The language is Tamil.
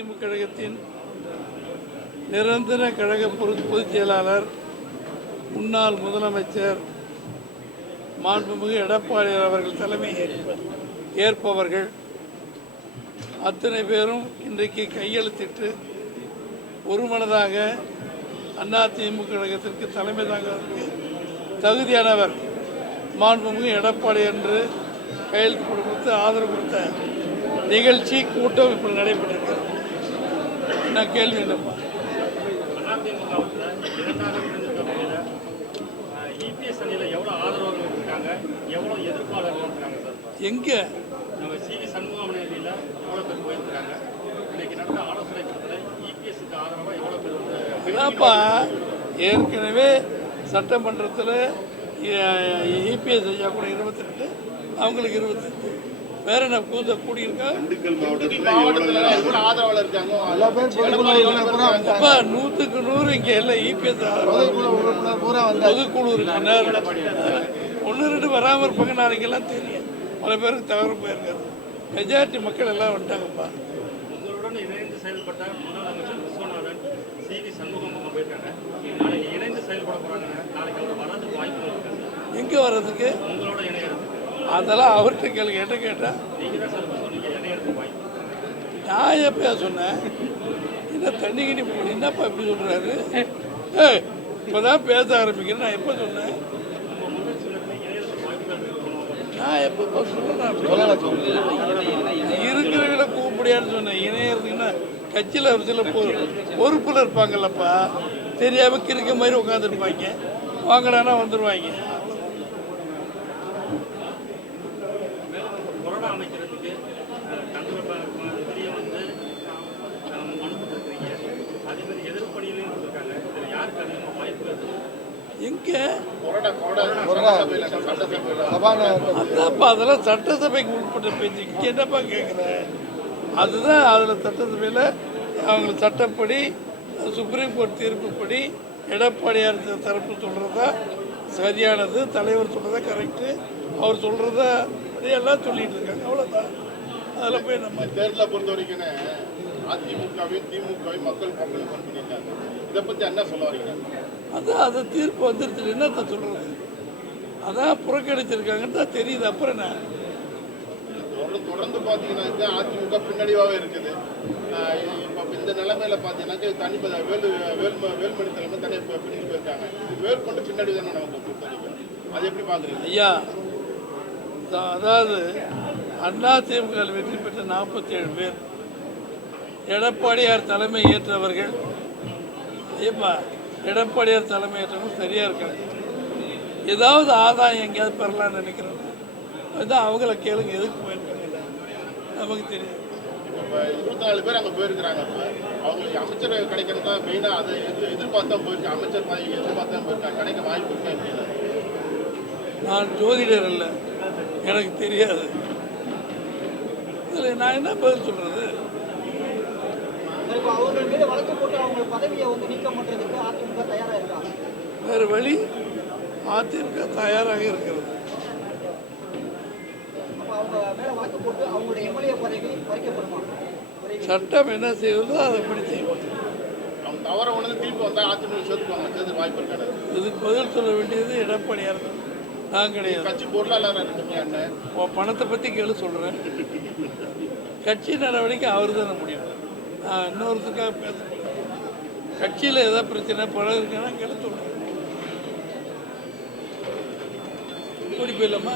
திமுக கழகத்தின் நிரந்தர கழக பொதுச் செயலாளர் முன்னாள் முதலமைச்சர் மாண்புமிகு எடப்பாடி அவர்கள் தலைமை ஏற்பவர்கள் அத்தனை பேரும் இன்றைக்கு கையெழுத்திட்டு ஒருமனதாக அதிமுக கழகத்திற்கு தலைமை தாங்குவதற்கு தகுதியானவர் மாண்புமிகு எடப்பாடி என்று கையெழுத்து கொடுத்து ஆதரவு கொடுத்த நிகழ்ச்சி கூட்டம் இப்படி நடைபெற்றிருக்கிறது. நான் கேள்வி என்னப்பா, எங்க ஏற்கனவே சட்டமன்றத்தில் இபிஎஸ் ஐயா கூட 22, அவங்களுக்கு 28. வேற என்ன கூத்த கூடியிருக்கா? 100க்கு 100 இங்கே எல்லாம் இபிஎஸ் பொதுக்குழு இருக்கு. 1-2 வராமல் இருப்பாங்க. நாளைக்கெல்லாம் தெரியும். பல பேருக்கு தவறு போயிருக்காரு. மெஜாரிட்டி மக்கள் எல்லாம் வந்துட்டாங்கப்பா. உங்களுடன் இணைந்து செயல்பட்ட முன்னாள் அமைச்சர் விஸ்வநாதன், சி.வி. சண்முகம் போயிருக்காங்க. நாளைக்கு இணைந்து செயல்பட போறாங்க. நாளைக்கு அவர் வரதுக்கு வாய்ப்பு இருக்கு. எங்க வர்றதுக்கு? உங்களோட இணையறதுக்கு. அதெல்லாம் அவர்கிட்ட கேளுங்க. என்ன கேட்டா நான் எப்பயா சொன்னேன்? என்ன தண்ணி கிணி என்னப்பா இப்படி சொல்றாரு? இப்பதான் பேச ஆரம்பிக்கிறேன். நான் எப்ப சொன்னேன்? நான் எப்ப சொன்னேன்? இருக்கிறவங்கள கூப்பிடியான்னு சொன்னேன். இணையறதுக்குன்னா கட்சியில் ஒரு சில பொறுப்புல இருப்பாங்கல்லப்பா, தெரியாம கிறுக்க மாதிரி உட்காந்துருப்பாங்க. வாங்கடானா வந்துடுவாங்க. எங்க அதான்ப்பா, அதெல்லாம் சட்டசபைக்கு உட்பட்ட பேச்சு. இங்க என்னப்பா கேட்குறேன்? அதுதான் அதில் சட்டசபையில் அவங்களுக்கு சட்டப்படி சுப்ரீம் கோர்ட் தீர்ப்புப்படி எடப்பாடியார் தரப்பு சொல்கிறதா சரியானது, தலைவர் சொல்கிறதா கரெக்டு, அவர் சொல்கிறதா எல்லாம் சொல்லிட்டு இருக்காங்க. அவ்வளோதான். அதில் போய் நம்ம தேர்தலை பொறுத்த வரைக்கும் அதிமுகவையும் திமுகவையும் மக்கள் கம்பெனி பண்ணியிருக்காங்க. இதை பற்றி என்ன சொல்ல வரீங்க? அதான் அது தீர்ப்பு வந்துருச்சு. என்னத்த சொல்கிறது? அதான் புறக்கணிச்சிருக்காங்கன்னு தான் தெரியுது. அப்புறம் என்ன? தொடர்ந்து பார்த்தீங்கன்னாக்கா அதிமுக பின்னடைவாகவே இருக்குது. இப்போ இந்த நிலைமையில பார்த்தீங்கன்னாக்கா தனிப்பட்ட வேல்மணி தலைமை தனி பிடிச்சு போயிருக்காங்க. வேல்கொண்டு பின்னடைவு தானே நமக்கு பொறுத்தவரைக்கும். அது எப்படி பார்க்குறீங்க ஐயா? அதாவது அதிமுக வெற்றி பெற்ற 47 பேர் எடப்பாடியார் தலைமை ஏற்றவர்கள். ஐயப்பா, எடப்பாடியார் தலைமை ஏற்றவங்க சரியாக இருக்காங்க. ஏதாவது ஆதாயம் எங்கேயாவது பெறலான்னு நினைக்கிறோம். அதுதான் அவங்கள கேளுங்க, எதுக்கு போயிருக்காங்க நமக்கு தெரியும். இப்போ 24 பேர் அங்கே போயிருக்கிறாங்க. அவங்களுக்கு அமைச்சர் கிடைக்கிறது தான் மெயினாக. அதை எதிர்பார்த்தா போயிருக்கு. அமைச்சர் பதவி எதிர்பார்த்தா போயிருக்காங்க. கிடைக்க வாய்ப்பு இருக்கா? எப்படி? நான் ஜோதிடர் இல்லை, எனக்கு தெரியாது. இதில் நான் என்ன பதில் சொல்கிறது? வேறு வழி அதிமுக தயாராக இருக்கிறது. சட்டம் என்ன செய்வதோ அதை படி செய்வோம். தவற உணர்ந்து திருப்பி வந்தால் அதிமுக சேர்த்துக்குவாங்க. வாய்ப்பு இருக்காது. இதுக்கு பதில் சொல்ல வேண்டியது எடப்பாடியார் தான், நான் கிடையாது. கட்சி பொருளாளர் பணத்தை பற்றி கேளு சொல்கிறேன். கட்சி நடவடிக்கை அவர் தானே முடியும். நான் இன்னொருத்துக்காக பேச கட்சியில் ஏதாவது பிரச்சனை பணம் இருக்குன்னா கேளு சொல்கிறேன். ஓடி போயிடலாமா?